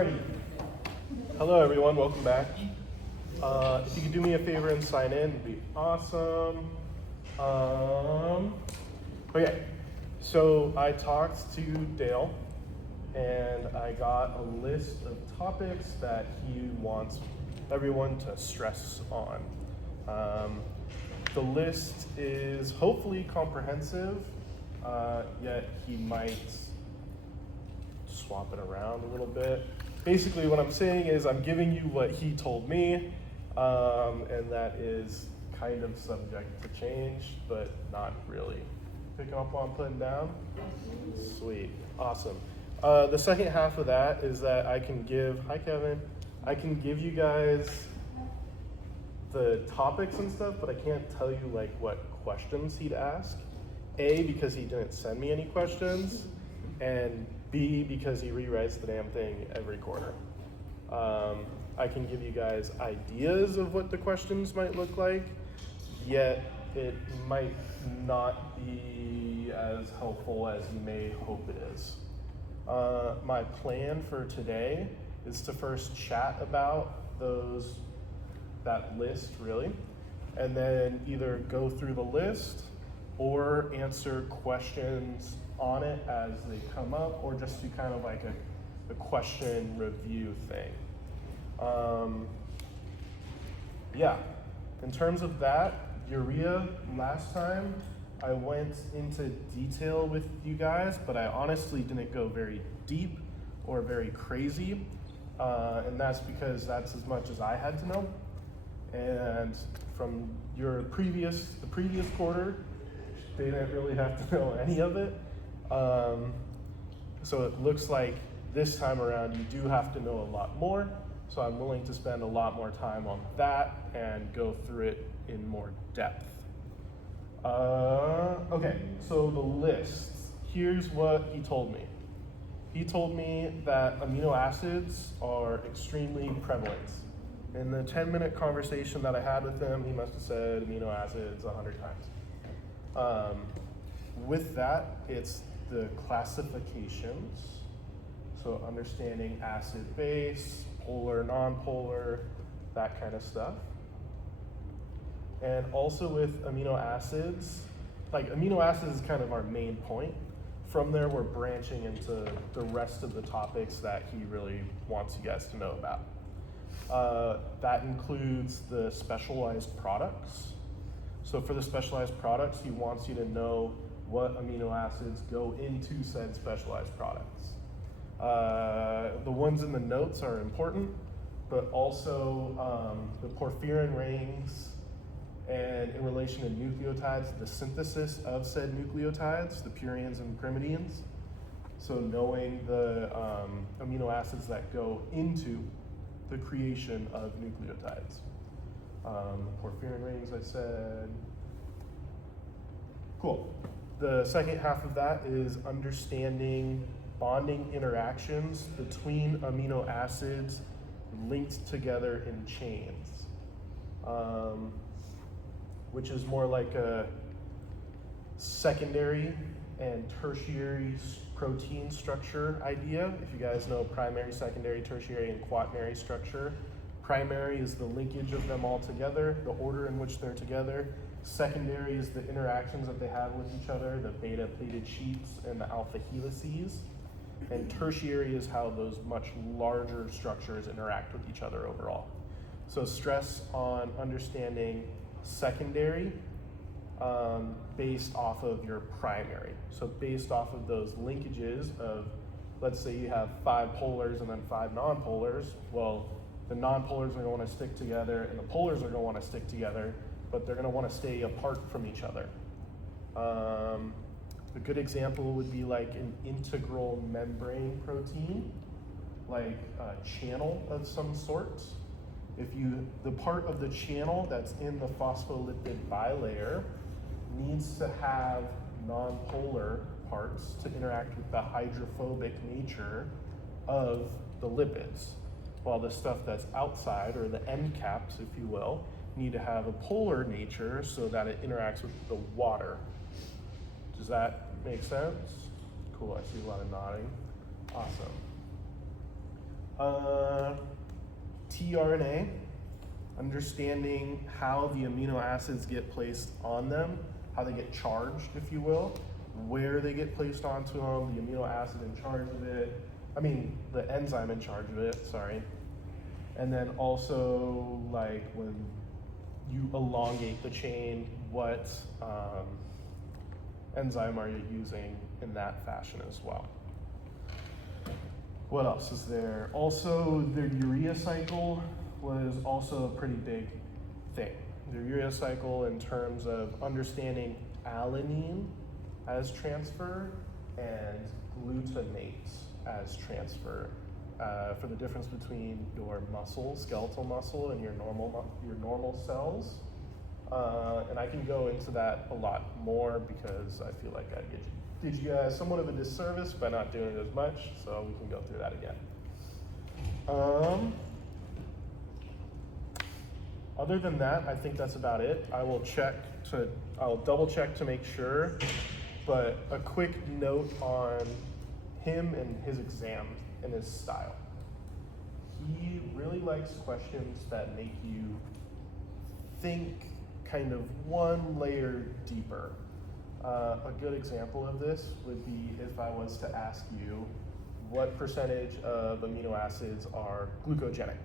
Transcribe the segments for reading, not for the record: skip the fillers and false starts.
Alrighty. Hello everyone, welcome back. If you could do me a favor and sign in, it'd be awesome. Okay, so I talked to Dale and I got a list of topics that he wants everyone to stress on. The list is hopefully comprehensive, yet he might swap it around a little bit. Basically what I'm saying is I'm giving you what he told me, and that is kind of subject to change, but not really. Picking up on putting down? Sweet, awesome. The second half of that is that I can give, hi Kevin, I can give you guys the topics and stuff, but I can't tell you like what questions he'd ask. A, because he didn't send me any questions, and B, because he rewrites the damn thing every quarter. I can give you guys ideas of what the questions might look like, yet it might not be as helpful as you may hope it is. My plan for today is to first chat about that list really, and then either go through the list or answer questions on it as they come up, or just do kind of like a question review thing. Yeah, in terms of that, urea, last time I went into detail with you guys, but I honestly didn't go very deep or very crazy, and that's because that's as much as I had to know. And from the previous quarter, they didn't really have to know any of it. So it looks like this time around you do have to know a lot more. So I'm willing to spend a lot more time on that and go through it in more depth. Okay, so the list. Here's what he told me. He told me that amino acids are extremely prevalent. In the 10-minute conversation that I had with him, he must have said amino acids 100 times. With that, it's the classifications. So understanding acid base, polar, non-polar, that kind of stuff. And also with amino acids, like amino acids is kind of our main point. From there, we're branching into the rest of the topics that he really wants you guys to know about. That includes the specialized products. So for the specialized products, he wants you to know what amino acids go into said specialized products. The ones in the notes are important, but also the porphyrin rings, and in relation to nucleotides, the synthesis of said nucleotides, the purines and pyrimidines. So knowing the amino acids that go into the creation of nucleotides. Porphyrin rings, I said. Cool. The second half of that is understanding bonding interactions between amino acids linked together in chains, which is more like a secondary and tertiary protein structure idea. If you guys know primary, secondary, tertiary, and quaternary structure, primary is the linkage of them all together, the order in which they're together. Secondary is the interactions that they have with each other, the beta pleated sheets and the alpha helices. And tertiary is how those much larger structures interact with each other overall. So stress on understanding secondary based off of your primary. So based off of those linkages of, let's say you have 5 polars and then 5 nonpolars, well, the nonpolars are going to want to stick together and the polars are going to want to stick together, but they're going to want to stay apart from each other. A good example would be like an integral membrane protein, like a channel of some sort. The part of the channel that's in the phospholipid bilayer needs to have nonpolar parts to interact with the hydrophobic nature of the lipids, while the stuff that's outside, or the end caps, if you will, need to have a polar nature so that it interacts with the water. Does that make sense? Cool, I see a lot of nodding. Awesome. tRNA, understanding how the amino acids get placed on them, how they get charged, if you will, where they get placed onto them, the amino acid in charge of it, the enzyme in charge of it, sorry. And then also, like, when you elongate the chain, what enzyme are you using in that fashion as well? What else is there? Also, the urea cycle was also a pretty big thing. The urea cycle in terms of understanding alanine as transfer and glutamate as transfer for the difference between your muscle, skeletal muscle, and your normal cells. And I can go into that a lot more because I feel like I did you guys somewhat of a disservice by not doing it as much, so we can go through that again. Other than that, I think that's about it. I'll double check to make sure, but a quick note on him and his exam and his style. He really likes questions that make you think kind of one layer deeper. A good example of this would be if I was to ask you what percentage of amino acids are glucogenic.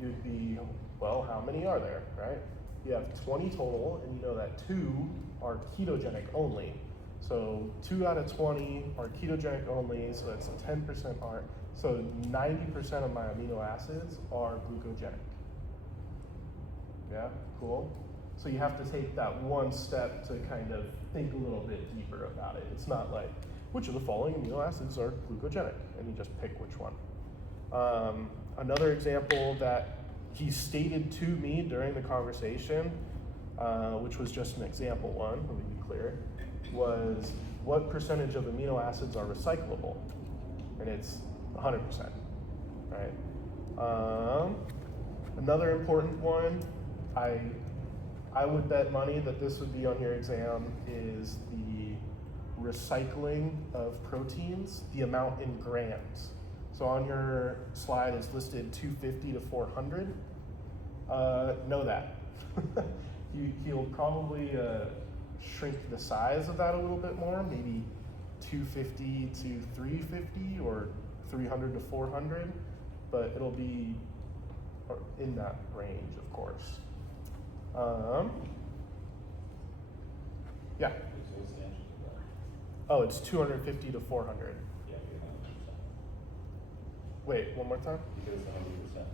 You'd be, well, how many are there, right? You have 20 total, and you know that 2 are ketogenic only. So 2 out of 20 are ketogenic only, so that's 10% are. So 90% of my amino acids are glucogenic. Yeah, cool. So you have to take that one step to kind of think a little bit deeper about it. It's not like, which of the following amino acids are glucogenic? And you just pick which one. Another example that he stated to me during the conversation, which was just an example one, let me be clear, was what percentage of amino acids are recyclable? And it's 100%, right? Another important one, I would bet money that this would be on your exam, is the recycling of proteins, the amount in grams. So on your slide is listed 250 to 400. Know that. He'll probably shrink the size of that a little bit more, maybe 250 to 350 or 300 to 400, but it'll be in that range, of course. Yeah. Oh, it's 250 to 400. Wait, one more time? Because 100%.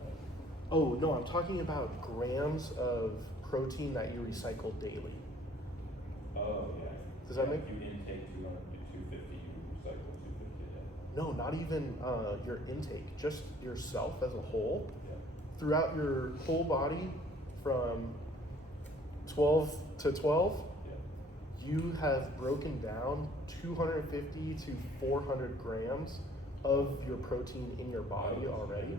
Oh, no, I'm talking about grams of protein that you recycle daily. Oh, yeah. Does that make? You intake 250, you recycle 250. No, not even your intake, just yourself as a whole. Yeah. Throughout your whole body from 12 to 12, yeah, you have broken down 250 to 400 grams of your protein in your body already,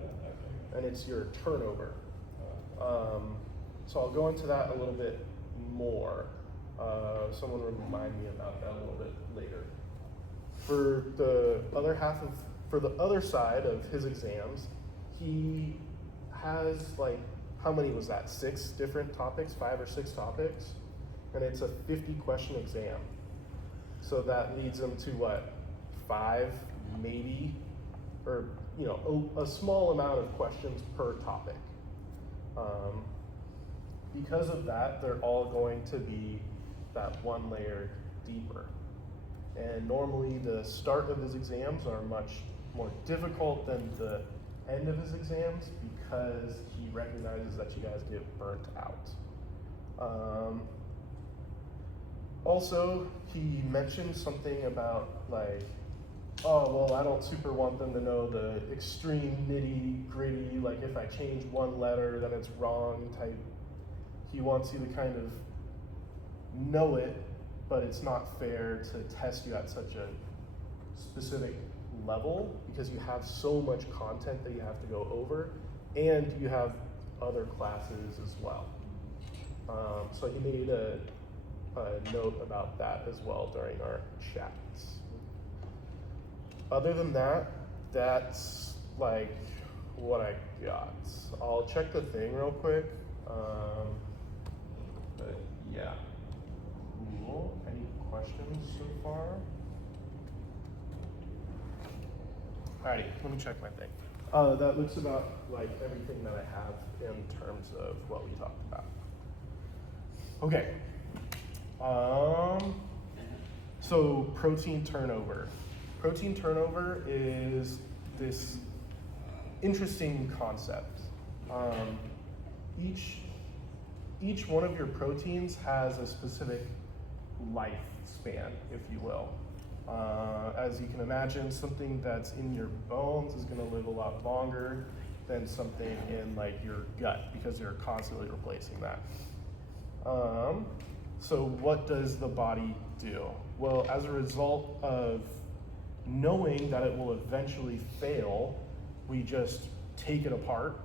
and it's your turnover. So I'll go into that a little bit more. Someone remind me about that a little bit later. For the other side of his exams, he has like, how many was that? 6 different topics, 5 or 6 topics, and it's a 50 question exam. So that leads him to what, 5 maybe, or a small amount of questions per topic. Because of that, they're all going to be that one layer deeper. And normally the start of his exams are much more difficult than the end of his exams because he recognizes that you guys get burnt out. Also, he mentioned something about like, oh, well, I don't super want them to know the extreme nitty gritty, like if I change one letter, then it's wrong type. He wants you to kind of know it, but it's not fair to test you at such a specific level because you have so much content that you have to go over, and you have other classes as well. So he made a note about that as well during our chats. Other than that, that's like what I got. I'll check the thing real quick. But yeah. Cool. Any questions so far? Alrighty, let me check my thing. That looks about like everything that I have in terms of what we talked about. Okay. So protein turnover. Protein turnover is this interesting concept. Each one of your proteins has a specific lifespan, if you will. As you can imagine, something that's in your bones is going to live a lot longer than something in like your gut because you're constantly replacing that. So what does the body do? Well, as a result of knowing that it will eventually fail, we just take it apart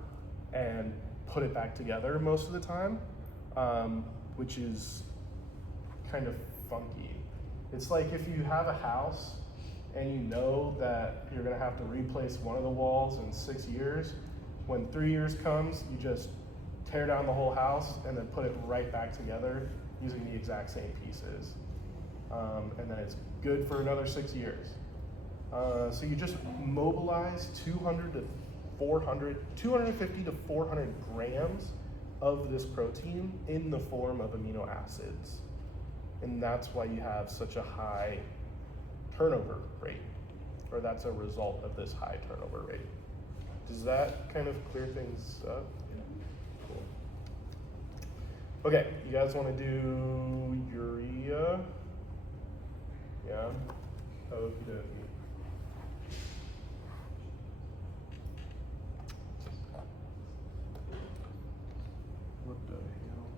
and put it back together most of the time, which is kind of funky. It's like if you have a house and you know that you're gonna have to replace one of the walls in 6 years, when 3 years comes, you just tear down the whole house and then put it right back together using the exact same pieces. And then it's good for another 6 years. So you just mobilize 250 to 400 grams of this protein in the form of amino acids. And that's why you have such a high turnover rate, or that's a result of this high turnover rate. Does that kind of clear things up? Cool. Okay, you guys want to do urea? Yeah? Okie dokie. What the hell?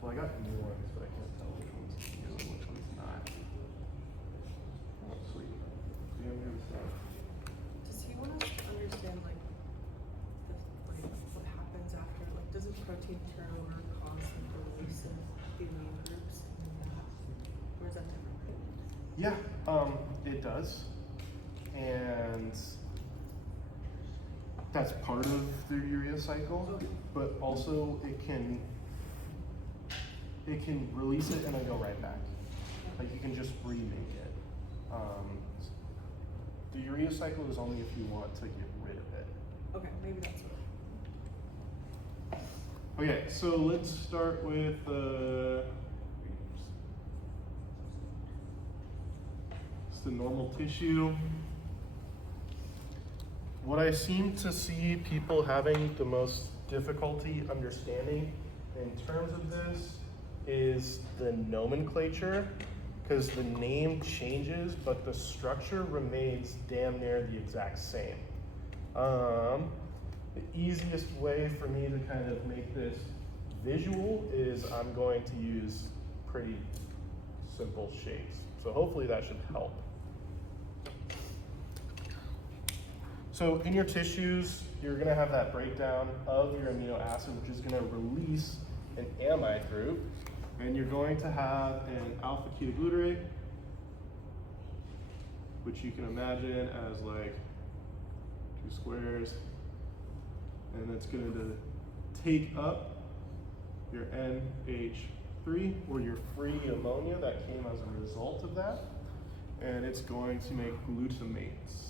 Well, I got new ones, but I can't tell which one's new and which one's not. Oh, sweet. Do you have new stuff? Does he want us to understand like what happens after? Like, doesn't protein turnover cause like the release of the immune groups? Or is that different? Yeah, it does. And that's part of the urea cycle, Okay. but also it can release it and then go right back. Like you can just remake it. The urea cycle is only if you want to get rid of it. Okay, maybe that's what. Okay, so let's start with just the normal tissue. What I seem to see people having the most difficulty understanding in terms of this is the nomenclature, because the name changes, but the structure remains damn near the exact same. The easiest way for me to kind of make this visual is I'm going to use pretty simple shapes. So hopefully that should help. So in your tissues, you're gonna have that breakdown of your amino acid, which is gonna release an amide group. And you're going to have an alpha ketoglutarate, which you can imagine as like 2 squares. And it's going to take up your NH3, or your free ammonia that came as a result of that. And it's going to make glutamates.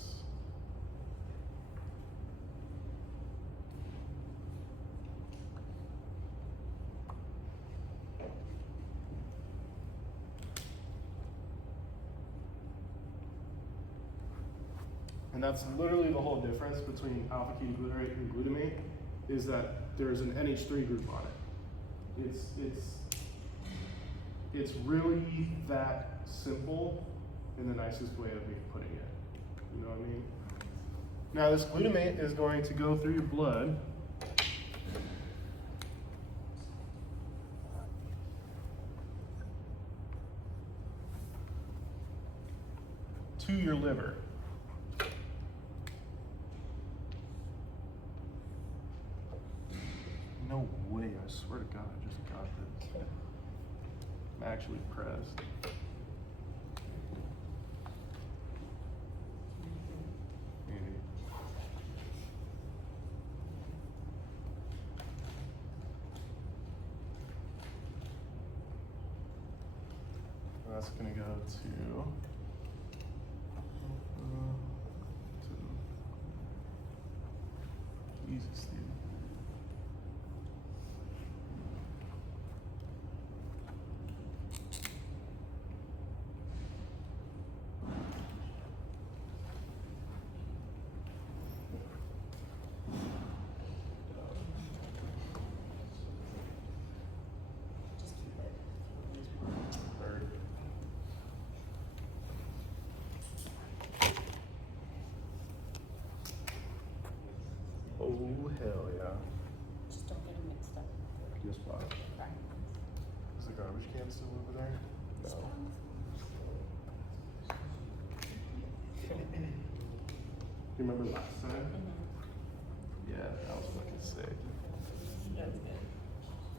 And that's literally the whole difference between alpha ketoglutarate and glutamate, is that there's an NH3 group on it. It's really that simple in the nicest way of me putting it. You know what I mean? Now this glutamate is going to go through your blood to your liver. No way, I swear to God, I just got this. I'm actually pressed. that's gonna go to Jesus, dude. Just keep it. Third. Oh, hell yeah. Just don't get them mixed up. Yes, Bob. Right. Is the garbage can still over there? No. You remember last time? Mm-hmm. Yeah, that was fucking sick. That was good.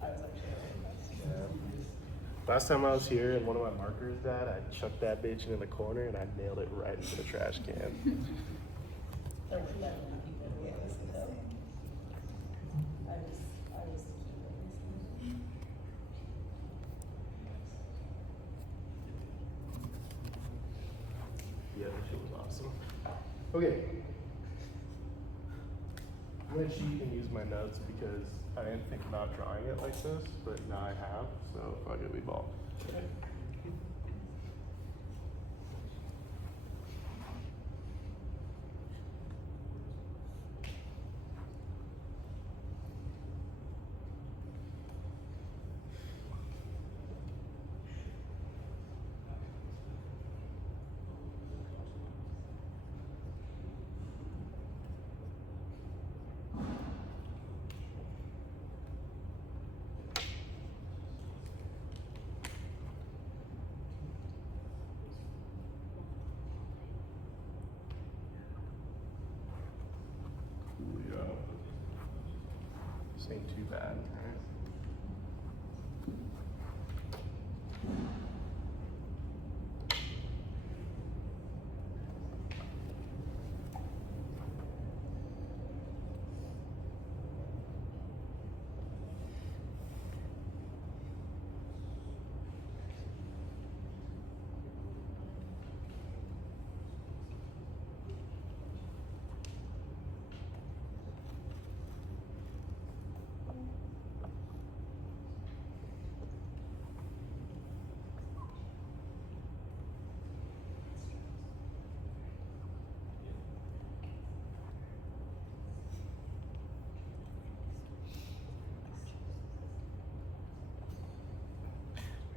I was actually really impressed. Yeah. Last time I was here and one of my markers died, I chucked that bitch into the corner and I nailed it right into the trash can. There were that many people who were listening though. I was keeping. Yeah, that shit was awesome. Okay. I'm gonna cheat and use my notes because I didn't think about drawing it like this, but now I have, so fuck it, we ball. Coolio. This ain't too bad, right?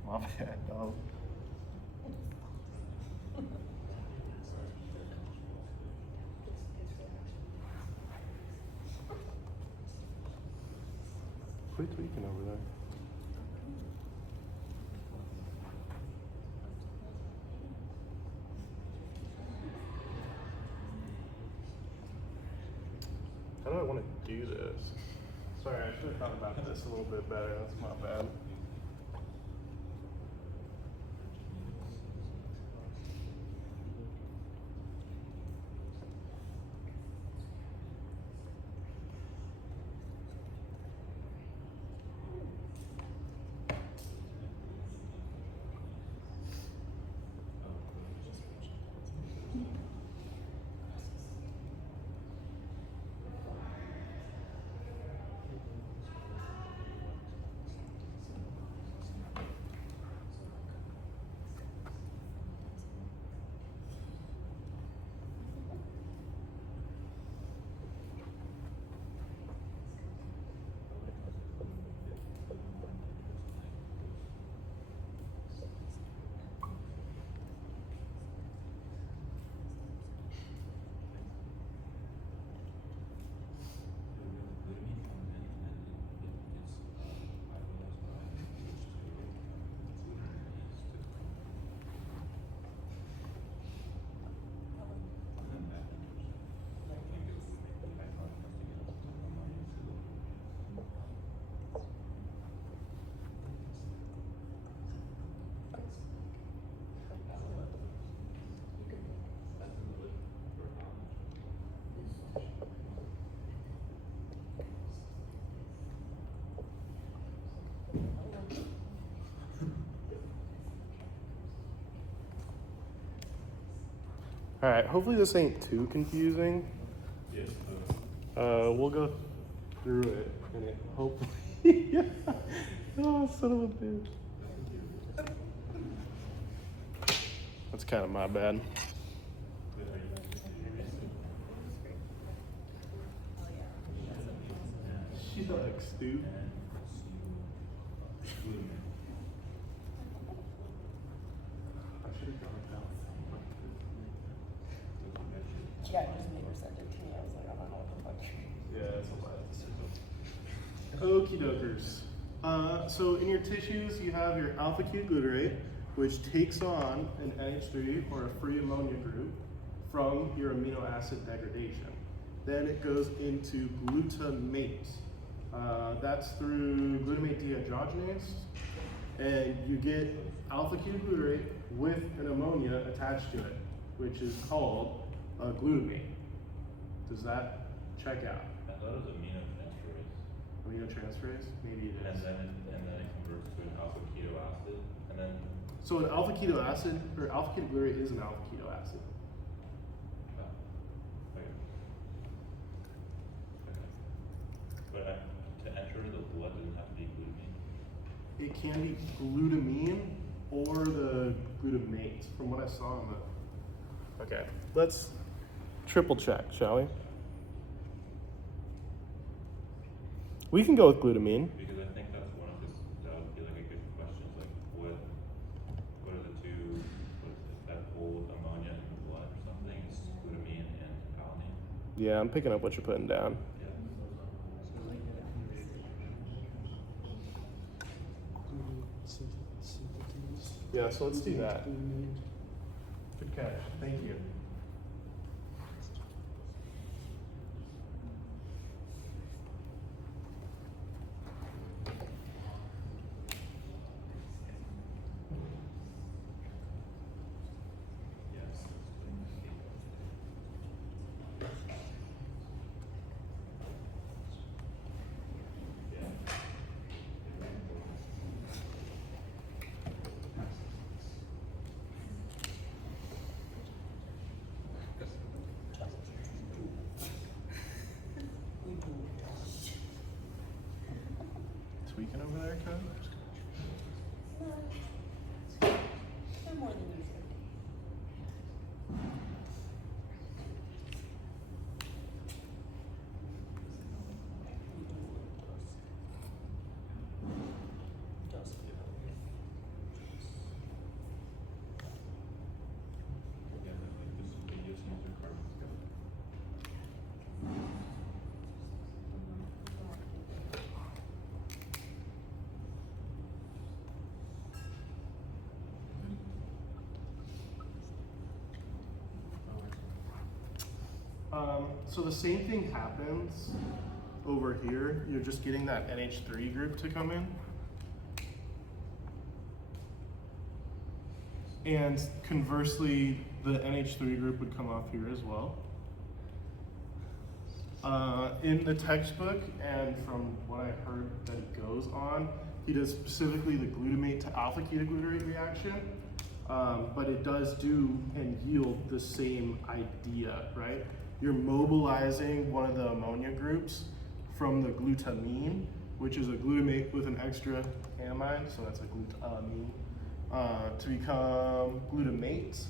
My bad, dog. Quit tweaking over there. How do I want to do this? Sorry, I should have thought about this a little bit better. That's my bad. All right, hopefully this ain't too confusing. Yes. We'll go through it and it hopefully. Yeah. Oh, son of a bitch. That's kind of my bad. She likes dude. I should have gone down. Yeah, just made her send it to me. I was like, I don't know what the fuck. Yeah, that's a lot. Okie dokers. So in your tissues, you have your alpha ketoglutarate, which takes on an NH3 or a free ammonia group from your amino acid degradation. Then it goes into glutamate. That's through glutamate dehydrogenase, and you get alpha ketoglutarate with an ammonia attached to it, which is called glutamate. Does that check out? I thought it was aminotransferase. Aminotransferase? Maybe it And is. then it converts to an alpha keto acid, and then, So an alpha keto acid, or alpha ketoglutarate is an alpha keto acid. okay. But to enter the blood doesn't have to be glutamine. It can be glutamine or the glutamate, from what I saw on the. Okay, let's triple check, shall we? We can go with glutamine. Because I think that's one of his, that would be like a good question, like what are the two, what is that whole ammonia in the blood or something, it's glutamine and alanine? Yeah, I'm picking up what you're putting down. Yeah. Yeah, so let's do that. Good catch. Thank you. Yes. Tweaking over there, Ken? They're more than usual. Yeah, like this, they just use their carbon together. So the same thing happens over here. You're just getting that NH3 group to come in. And conversely, the NH3 group would come off here as well. In the textbook, and from what I heard that it goes on, he does specifically the glutamate to alpha ketoglutarate reaction, but it does do and yield the same idea, right? You're mobilizing one of the ammonia groups from the glutamine, which is a glutamate with an extra amide, so that's a glutamine, to become glutamate.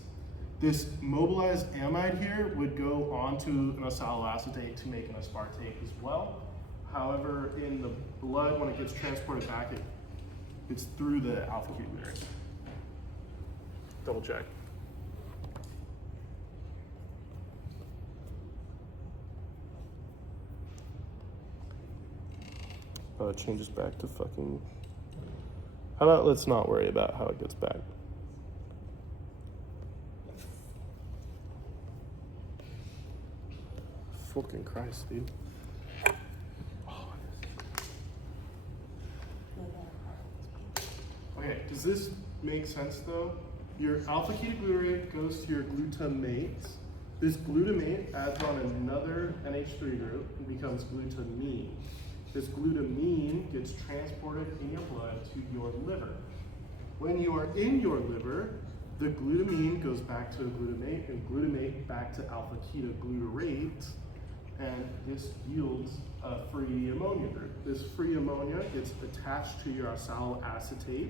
This mobilized amide here would go onto an oxaloacetate to make an aspartate as well. However, in the blood, when it gets transported back, it's through the alpha ketoglutarate. Double check. Oh, it changes back to fucking. How about let's not worry about how it gets back. Fucking Christ, dude. Okay, does this make sense though? Your alpha ketoglutarate goes to your glutamate. This glutamate adds on another NH3 group and becomes glutamine. This glutamine gets transported in your blood to your liver. When you are in your liver, the glutamine goes back to glutamate, and glutamate back to alpha ketoglutarate, and this yields a free ammonia group. This free ammonia gets attached to your oxaloacetate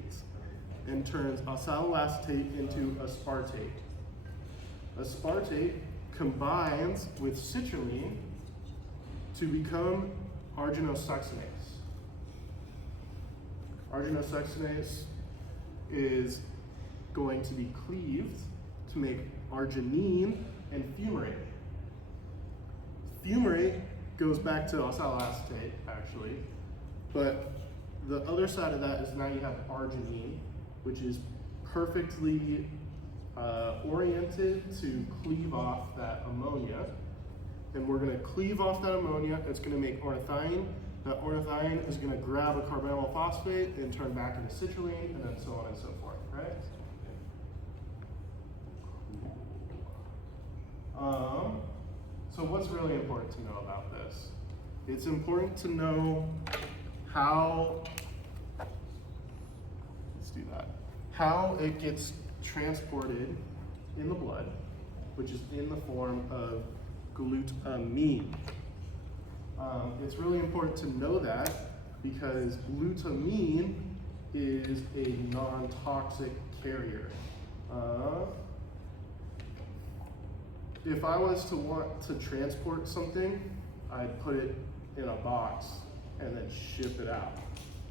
and turns oxaloacetate into aspartate. Aspartate combines with citrulline to become arginosuccinase. Arginosuccinase is going to be cleaved to make arginine and fumarate. Fumarate goes back to oxaloacetate, actually, but the other side of that is now you have arginine, which is perfectly oriented to cleave off that ammonia. And we're gonna cleave off that ammonia, it's gonna make ornithine. That ornithine is gonna grab a carbonyl phosphate and turn back into citrulline, and then so on and so forth, right? So what's really important to know about this? It's important to know how, let's do that, how it gets transported in the blood, which is in the form of glutamine. It's really important to know that because glutamine is a non-toxic carrier. If I was to want to transport something, I'd put it in a box and then ship it out,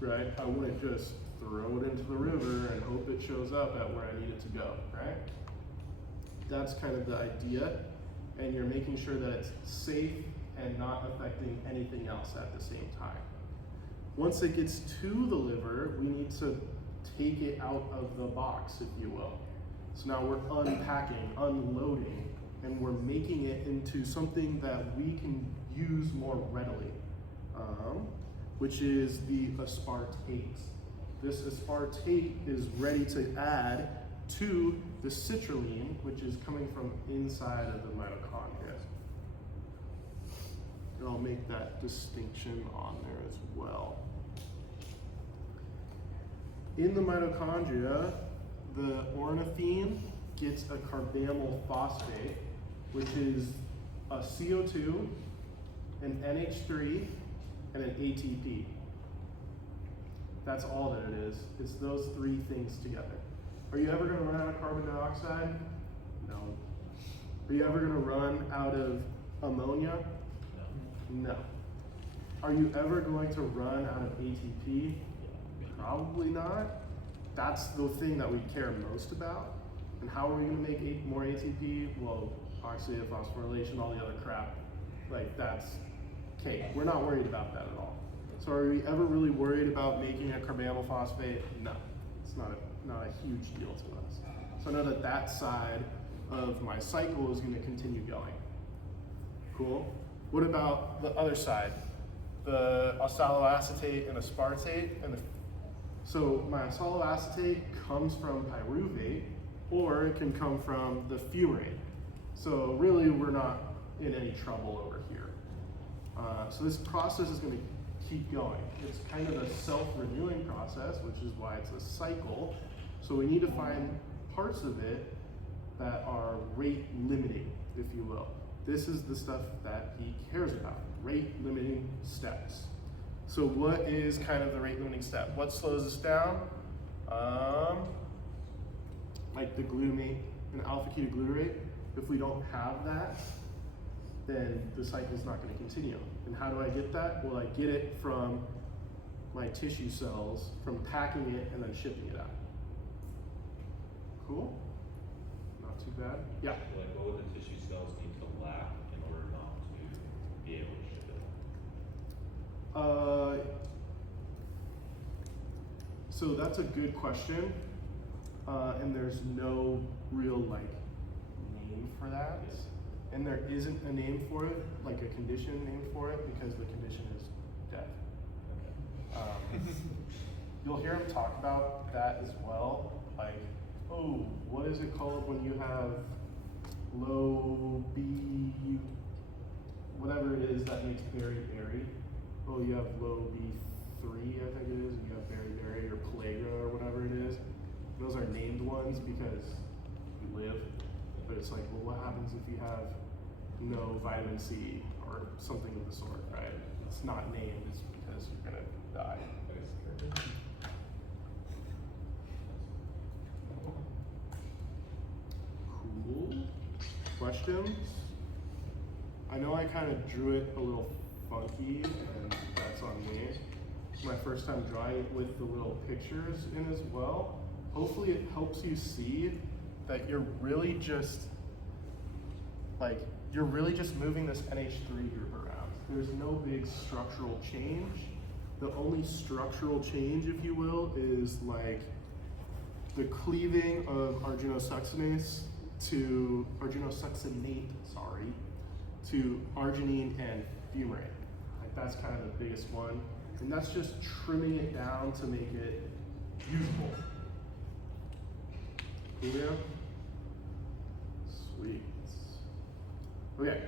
right? I wouldn't just throw it into the river and hope it shows up at where I need it to go, right? That's kind of the idea, and you're making sure that it's safe and not affecting anything else at the same time. Once it gets to the liver, we need to take it out of the box, if you will. So now we're unpacking, unloading, and we're making it into something that we can use more readily, which is the aspartate. This aspartate is ready to add to the citrulline, which is coming from inside of the mitochondria. And I'll make that distinction on there as well. In the mitochondria, the ornithine gets a carbamyl phosphate, which is a CO2, an NH3, and an ATP. That's all that it is. It's those three things together. Are you ever gonna run out of carbon dioxide? No. Are you ever gonna run out of ammonia? No. Are you ever going to run out of ATP? Probably not. That's the thing that we care most about. And how are we gonna make more ATP? Well, oxidative phosphorylation, all the other crap, like that's cake. We're not worried about that at all. So are we ever really worried about making a carbamyl phosphate? No, it's not a huge deal to us. So I know that that side of my cycle is gonna continue going. Cool. What about the other side? The oxaloacetate and aspartate, so my oxaloacetate comes from pyruvate, or it can come from the fumarate. So really, we're not in any trouble over here. So this process is going to keep going. It's kind of a self-renewing process, which is why it's a cycle. So we need to find parts of it that are rate limiting, if you will. This is the stuff that he cares about, rate limiting steps. So what is kind of the rate limiting step? What slows us down? Like the glutamate and alpha ketoglutarate. If we don't have that, then the cycle is not going to continue. And how do I get that? Well, I get it from my tissue cells, from packing it and then shipping it out. Cool? Not too bad? Yeah. Like, what would the tissue cells need to lack in order not to be able to ship it? So that's a good question, and there's no real name for that, and there isn't a name for it, like a condition name for it, because the condition is death. You'll hear him talk about that as well, like, oh, what is it called when you have low B, whatever it is that makes berry. Oh, you have low B3, I think it is, and you have berry or plaga or whatever it is. Those are named ones because you live. But it's like, well, what happens if you have no vitamin C or something of the sort, right? It's not named, it's because you're gonna die. Cool. Questions? I know I kind of drew it a little funky, and that's on me. It's my first time drawing it with the little pictures in as well. Hopefully it helps you see that you're really just moving this NH3 group around. There's no big structural change. The only structural change, if you will, is like the cleaving of arginosuccinate, to arginine and fumarate. Like that's kind of the biggest one. And that's just trimming it down to make it usable. Coolio? Sweet. Okay.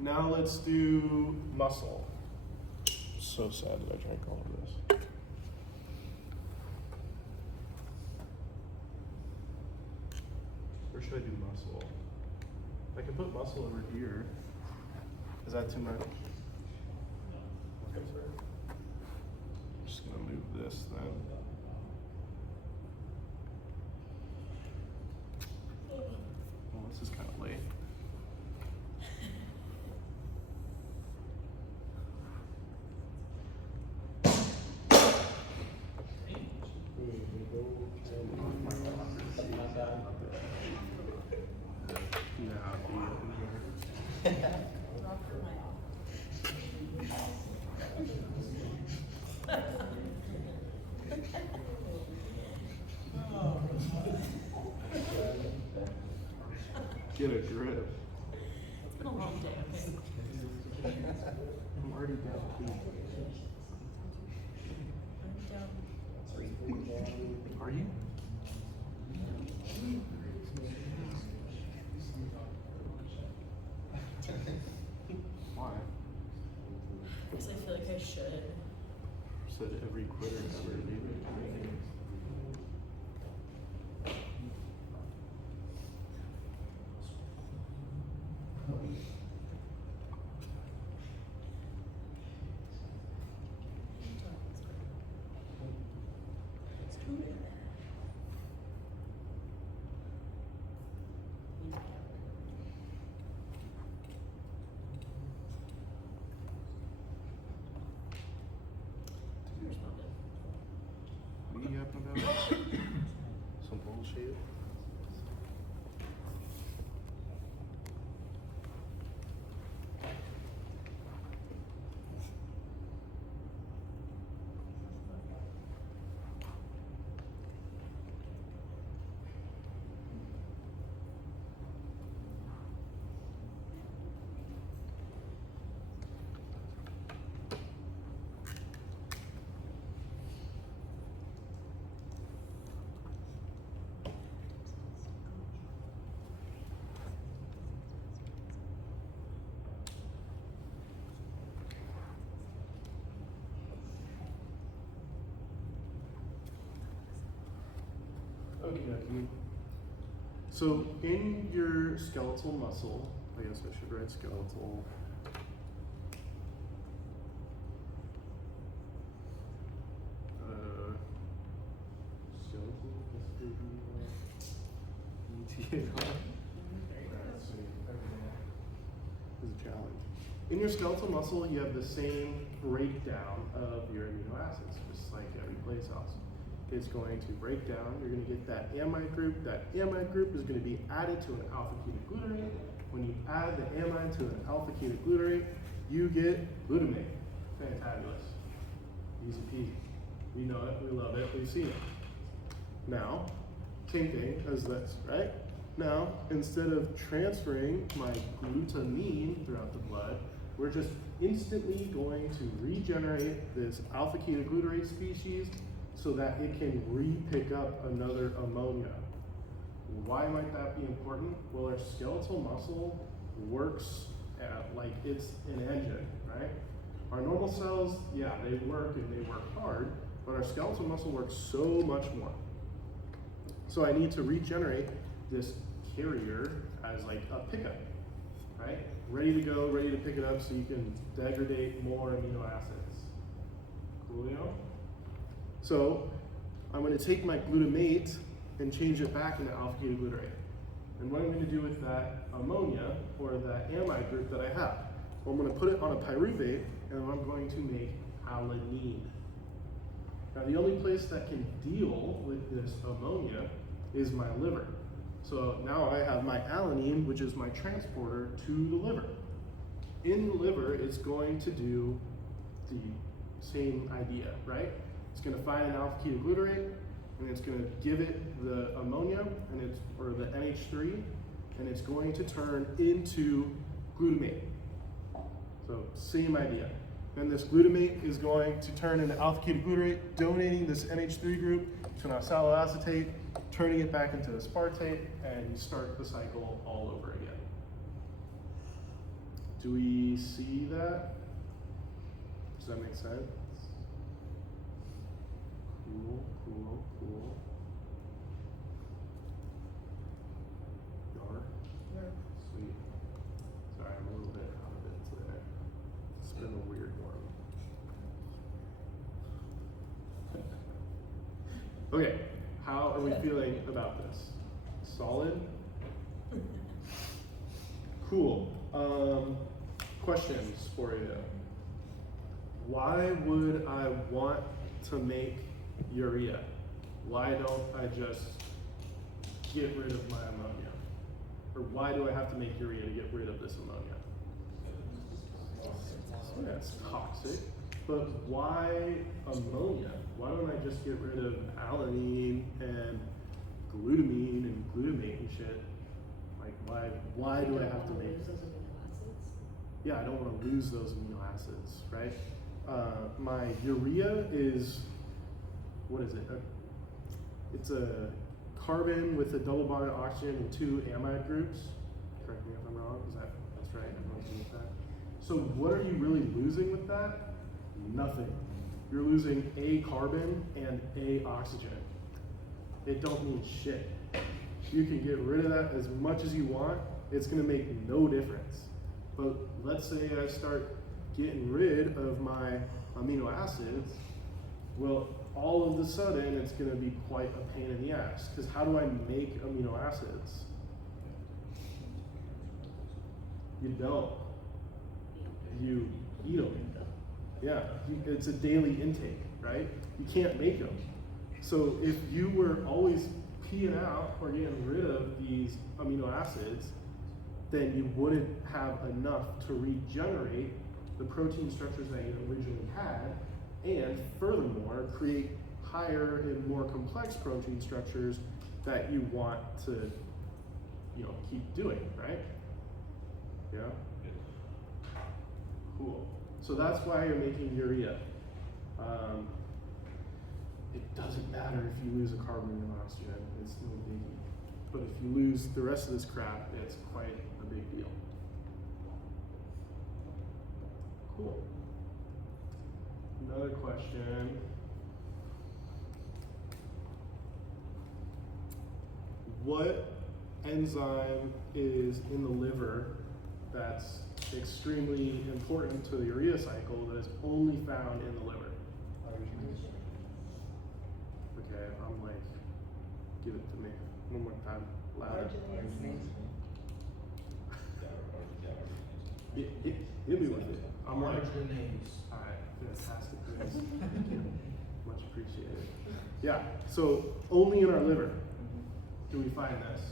Now let's do muscle. So sad that I drank all of this. Where should I do muscle? I can put muscle over here. Is that too much? Okay, sorry. I'm just gonna move this then. Well, this is kind of late. Get a grip. It's been a long day, okay? I'm already down. Are you? Why? Because I feel like I should. Said every quitter ever, dude. What are you yapping about? Some bullshit. Okay. So in your skeletal muscle, I guess I should write skeletal. Skeletal. Is a challenge. In your skeletal muscle, you have the same breakdown of your amino acids, just like every place else. It's going to break down. You're going to get that amide group. That amide group is going to be added to an alpha-ketoglutarate. When you add the amide to an alpha-ketoglutarate, you get glutamate. Fantabulous. Easy peasy. We know it, we love it, we've seen it. Now, same thing as this, right? Now, instead of transferring my glutamine throughout the blood, we're just instantly going to regenerate this alpha-ketoglutarate species so that it can re-pick up another ammonia. Why might that be important? Well, our skeletal muscle works like it's an engine, right? Our normal cells, yeah, they work and they work hard, but our skeletal muscle works so much more. So I need to regenerate this carrier as like a pickup, right? Ready to go, ready to pick it up so you can degrade more amino acids. Coolio? So I'm going to take my glutamate and change it back into alpha-ketoglutarate. And what I'm going to do with that ammonia, or that amide group that I have, well, I'm going to put it on a pyruvate, and I'm going to make alanine. Now, the only place that can deal with this ammonia is my liver. So now I have my alanine, which is my transporter to the liver. In the liver, it's going to do the same idea, right? It's going to find an alpha-ketoglutarate, and it's going to give it the ammonia, or the NH3, and it's going to turn into glutamate. So same idea. Then this glutamate is going to turn into alpha-ketoglutarate, donating this NH3 group to an oxaloacetate, turning it back into aspartate, and you start the cycle all over again. Do we see that? Does that make sense? Cool, cool, cool. Yarn? Sweet. Sorry, I'm a little bit out of it today. It's been a weird one. Okay, how are we feeling about this? Solid? Cool. Questions for you. Why would I want to make urea? Why don't I just get rid of my ammonia? Or why do I have to make urea to get rid of this ammonia? Yeah, it's toxic. But why ammonia? Why don't I just get rid of alanine and glutamine and glutamate and shit? Like, why do I have to make? Yeah, I don't want to lose those amino acids, right? My urea is, what is it? It's a carbon with a double bond of oxygen and 2 amide groups. Correct me if I'm wrong. That's right? Everyone's with that. So what are you really losing with that? Nothing. You're losing a carbon and a oxygen. It don't mean shit. You can get rid of that as much as you want. It's gonna make no difference. But let's say I start getting rid of my amino acids, well, all of a sudden it's gonna be quite a pain in the ass. Because how do I make amino acids? You don't. You eat them. Yeah, it's a daily intake, right? You can't make them. So if you were always peeing out or getting rid of these amino acids, then you wouldn't have enough to regenerate the protein structures that you originally had, and furthermore, create higher and more complex protein structures that you want to, keep doing, right? Yeah? Cool. So that's why you're making urea. It doesn't matter if you lose a carbon and an oxygen, it's no biggie. But if you lose the rest of this crap, it's quite a big deal. Cool. Another question. What enzyme is in the liver that's extremely important to the urea cycle that is only found in the liver? Okay, I'm like, give it to me one more time, louder. Hit me with it. I'm like, alright, fantastic news. Much appreciated. Yeah, so only in our liver do we find this.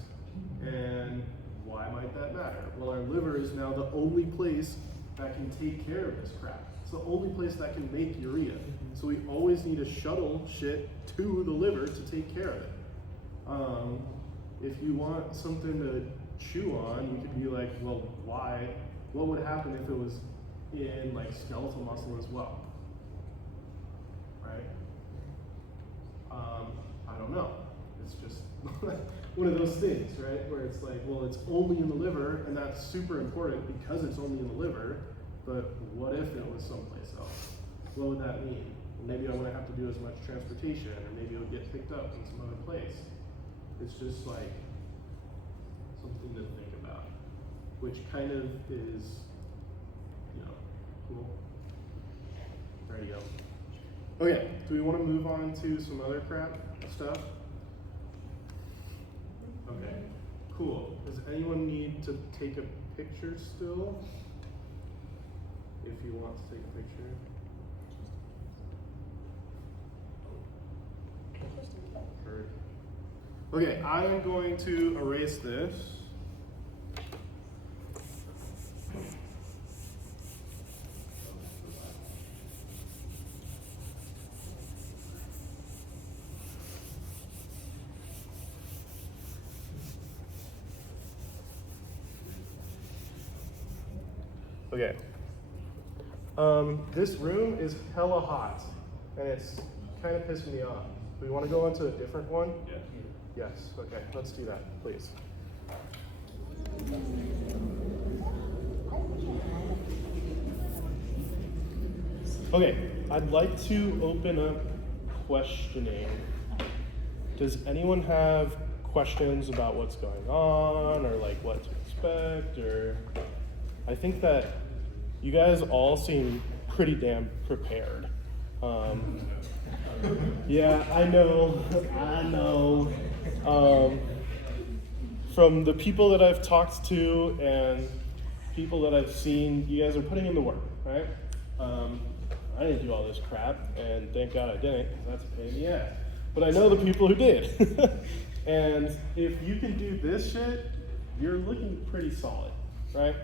And why might that matter? Well, our liver is now the only place that can take care of this crap. It's the only place that can make urea. So we always need to shuttle shit to the liver to take care of it. If you want something to chew on, you could be like, well, why? What would happen if it was in like skeletal muscle as well? Right? I don't know. It's just one of those things, right? Where it's like, well, it's only in the liver, and that's super important because it's only in the liver, but what if it was someplace else? What would that mean? Maybe I wouldn't have to do as much transportation, or maybe it would get picked up in some other place. It's just like, which kind of is, you know, cool. There you go. Okay, do we want to move on to some other crap stuff? Okay, cool. Does anyone need to take a picture still? If you want to take a picture. Heard. Okay, I am going to erase this. Okay. This room is hella hot, and it's kind of pissing me off. Do we want to go into a different one? Yeah. Yes, okay, let's do that, please. Okay, I'd like to open up questioning. Does anyone have questions about what's going on, or like what to expect, or I think that you guys all seem pretty damn prepared. Yeah, I know. From the people that I've talked to and people that I've seen, you guys are putting in the work, right? I didn't do all this crap, and thank God I didn't, because that's a pain in the ass. But I know the people who did. And if you can do this shit, you're looking pretty solid, right?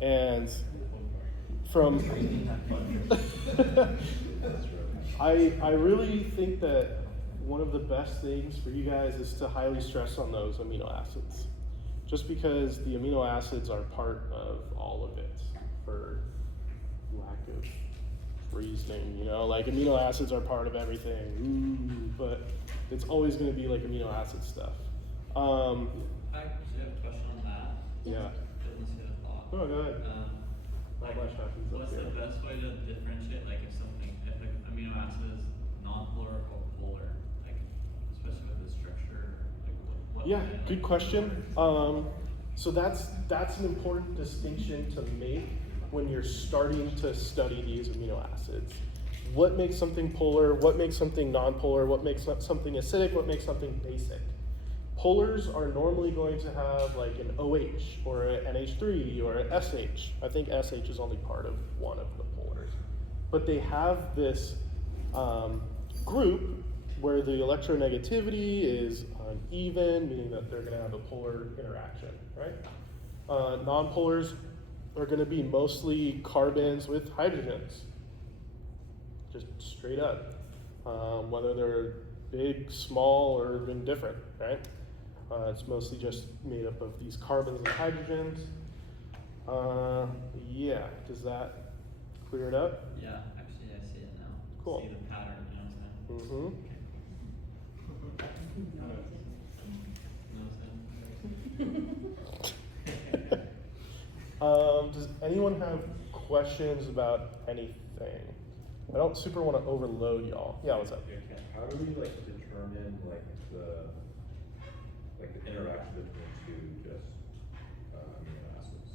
And from I really think that one of the best things for you guys is to highly stress on those amino acids. Just because the amino acids are part of all of it, for lack of reasoning, you know, like amino acids are part of everything, but it's always going to be like amino acid stuff. I actually have a question on that. Yeah. Business field of thought. Oh, go ahead. Like, Flash happens up what's here. the best way to differentiate, like, if like amino acid is non-polar or polar, like, especially with the structure, like, what Yeah, like, good question. So that's an important distinction to make when you're starting to study these amino acids. What makes something polar? What makes something non-polar? What makes something acidic? What makes something basic? Polars are normally going to have like an OH or an NH3 or an SH. I think SH is only part of one of the polars. But they have this group where the electronegativity is uneven, meaning that they're going to have a polar interaction, right? Non-polars are going to be mostly carbons with hydrogens, just straight up, whether they're big, small, or indifferent, right? It's mostly just made up of these carbons and hydrogens. Yeah, does that clear it up? Yeah, actually I see it now. Cool. See the pattern, you know what I'm saying? Does anyone have questions about anything? I don't super want to overload y'all. Yeah, what's up? How do we like determine the interaction between two just amino acids?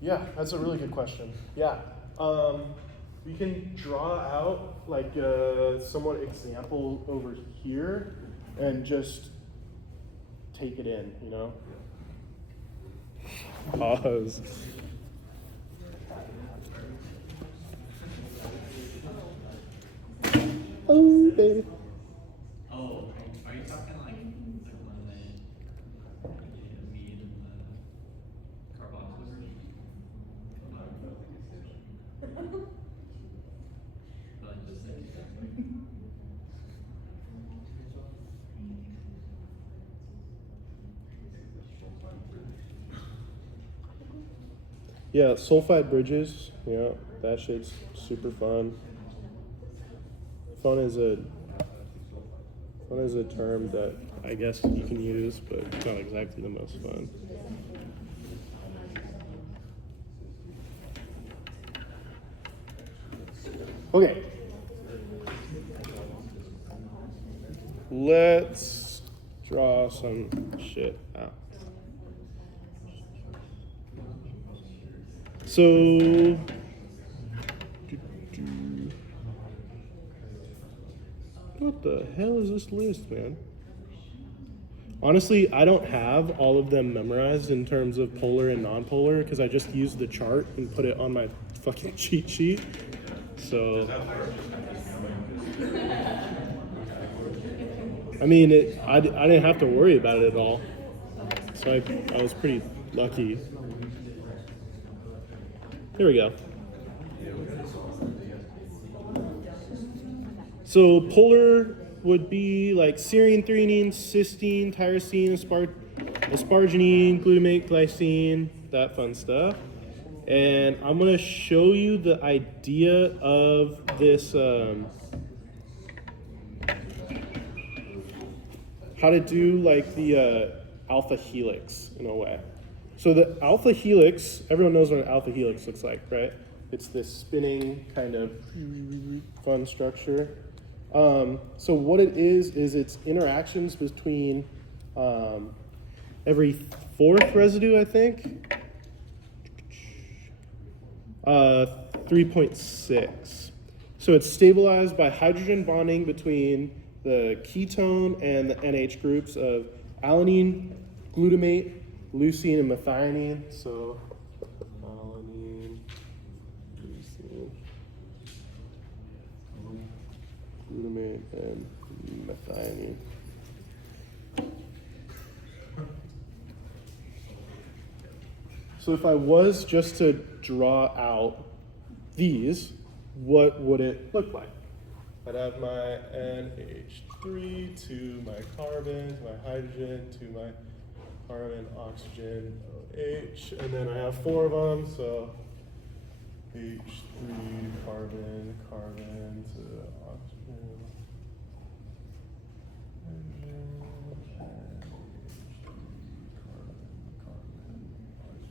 Yeah, that's a really good question. Yeah, we can draw out like a somewhat example over here and just take it in, you know? Pause. Oh, baby. Oh, are you talking like when they meet in the carboxyl group? Like the same. Yeah, sulfide bridges. Yeah, that shit's super fun. Fun is a term that I guess you can use, but it's not exactly the most fun. Okay. Let's draw some shit out. So, what the hell is this list, man? Honestly, I don't have all of them memorized in terms of polar and non-polar because I just used the chart and put it on my fucking cheat sheet. So, I mean, I didn't have to worry about it at all. So I was pretty lucky. Here we go. So polar would be like serine, threonine, cysteine, tyrosine, asparagine, glutamate, glycine, that fun stuff. And I'm gonna show you the idea of this, how to do like the alpha helix in a way. So the alpha helix, everyone knows what an alpha helix looks like, right? It's this spinning kind of fun structure. So what it is it's interactions between every fourth residue, I think. 3.6. So it's stabilized by hydrogen bonding between the ketone and the NH groups of alanine, glutamate, leucine, and methionine. So alanine, leucine, glutamate, and methionine. So if I was just to draw out these, what would it look like? I'd have my NH3 to my carbon, to my hydrogen, to my carbon, oxygen, OH, and then I have 4 of them, so H3, carbon, carbon to oxygen, hydrogen, and carbon, carbon, oxygen.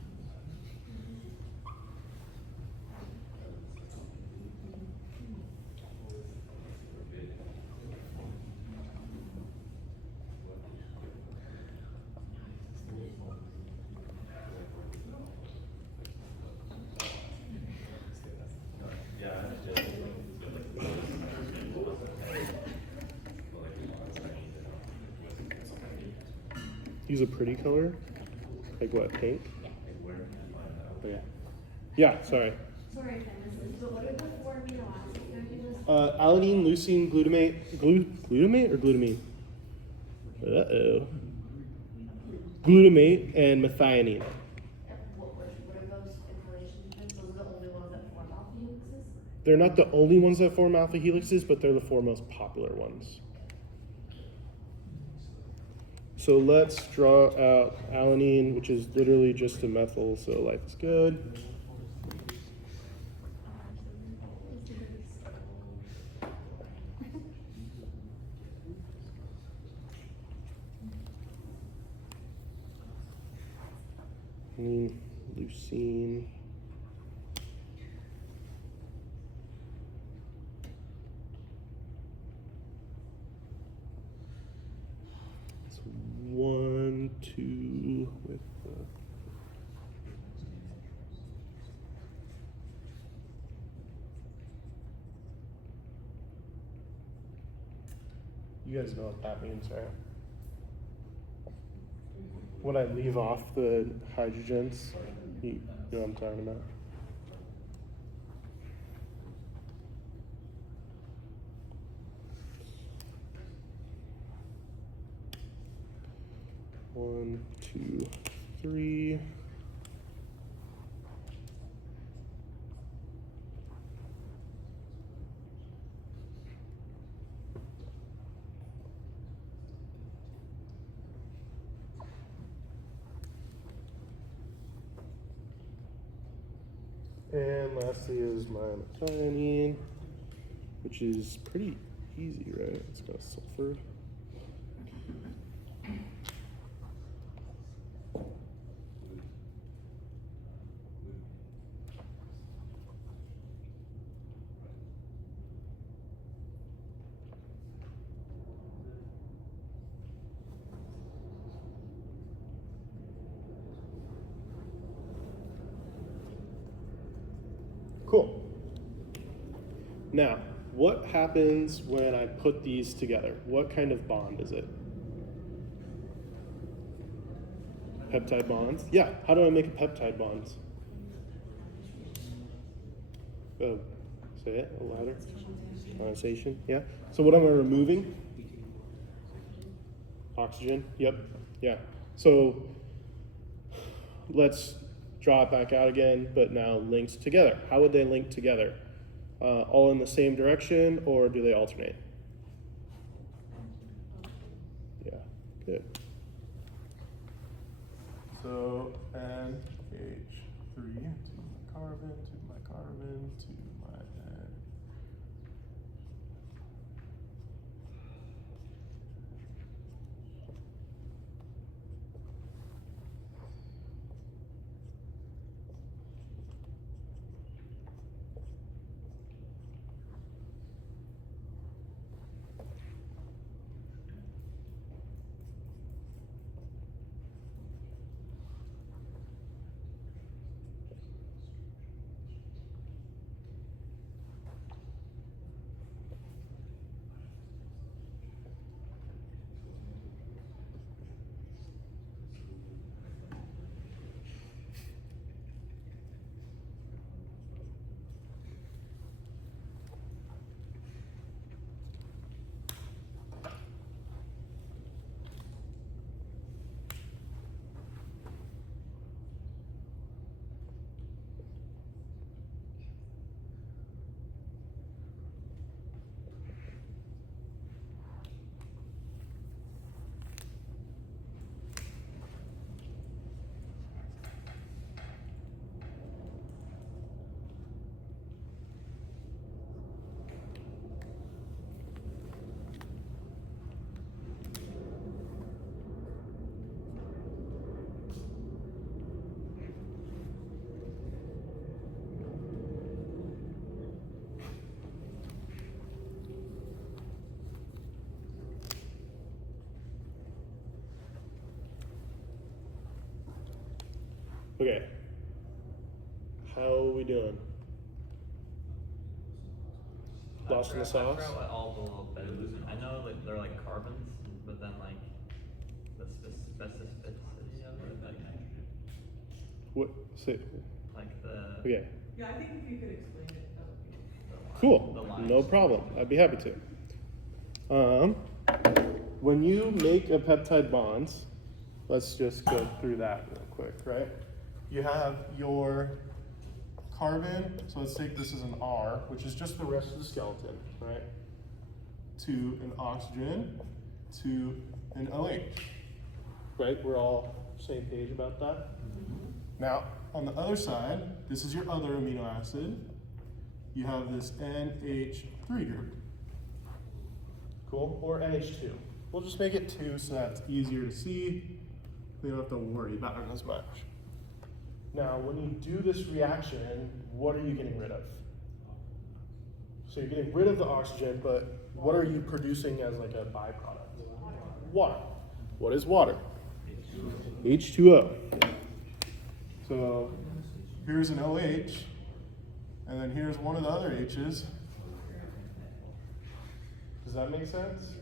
Use a pretty color? Like what, pink? Okay. Yeah, sorry. Sorry if I missed this, but what are the 4 amino acids that you listed? Alanine, leucine, glutamate, glutamate or glutamine? Uh-oh. Glutamate and methionine. What are those in relation to this? Those are the only ones that form alpha helixes? They're not the only ones that form alpha helixes, but they're the 4 most popular ones. So let's draw out alanine, which is literally just a methyl, so life is good. Alanine, leucine. It's 1, 2 with the. You guys know what that means, right? When I leave off the hydrogens, you know what I'm talking about. One, two, three. And lastly is my methionine, which is pretty easy, right? It's got sulfur. Now, what happens when I put these together? What kind of bond is it? Peptide bonds? Yeah, how do I make a peptide bond? Oh, say it, a louder. Condensation, yeah. So what am I removing? Oxygen, yep, yeah. So let's draw it back out again, but now linked together. How would they link together? All in the same direction, or do they alternate? Yeah, good. So NH3 to my carbon, to my carbon, to my N. Okay. How are we doing? Lost in the I sauce? forgot what all the little bits. I know like they're like carbons, but then like the specificity of it, like What? Say, like the okay. Yeah, I think if you could explain it, that would be. the line- Cool. the lines. No problem. I'd be happy to. When you make a peptide bond, let's just go through that real quick, right? You have your carbon, so let's take this as an R, which is just the rest of the skeleton, right? To an oxygen, to an OH, right? We're all same page about that? Now, on the other side, this is your other amino acid. You have this NH3 group. Cool, or NH2. We'll just make it 2 so that it's easier to see. We don't have to worry about it as much. Now, when you do this reaction, what are you getting rid of? So you're getting rid of the oxygen, but what are you producing as like a byproduct? Water. What is water? H2O. So here's an OH, and then here's one of the other H's. Does that make sense?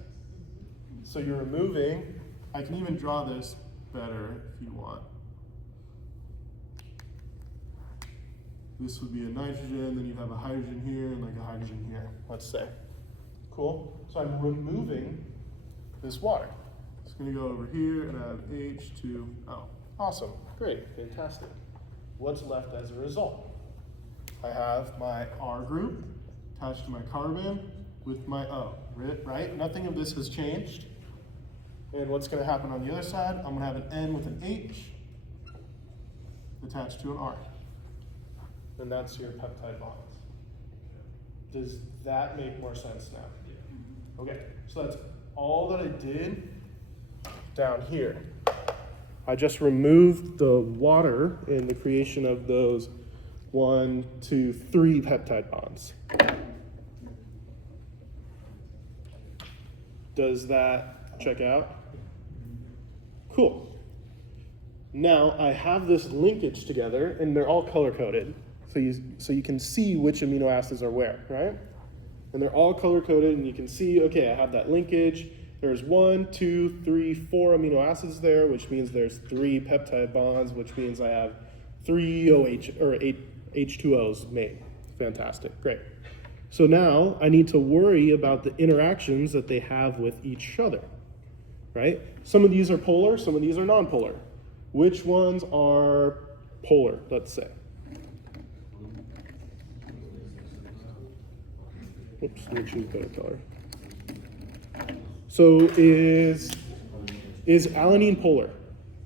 So you're removing, I can even draw this better if you want. This would be a nitrogen, then you have a hydrogen here and like a hydrogen here, let's say. Cool? So I'm removing this water. It's gonna go over here and I have H2O. Awesome, great, fantastic. What's left as a result? I have my R group attached to my carbon with my O, right? Nothing of this has changed. And what's gonna happen on the other side? I'm gonna have an N with an H attached to an R. And that's your peptide bonds. Does that make more sense now? Okay, so that's all that I did down here. I just removed the water in the creation of those 1, 2, 3 peptide bonds. Does that check out? Cool. Now I have this linkage together and they're all color coded. So you can see which amino acids are where, right? And they're all color coded, and you can see, okay, I have that linkage. There's 1, 2, 3, 4 amino acids there, which means there's 3 peptide bonds, which means I have 3 OH or 8 H2Os made. Fantastic, great. So now I need to worry about the interactions that they have with each other, right? Some of these are polar, some of these are non-polar. Which ones are polar, let's say? Oops, let me choose better color. So is alanine polar?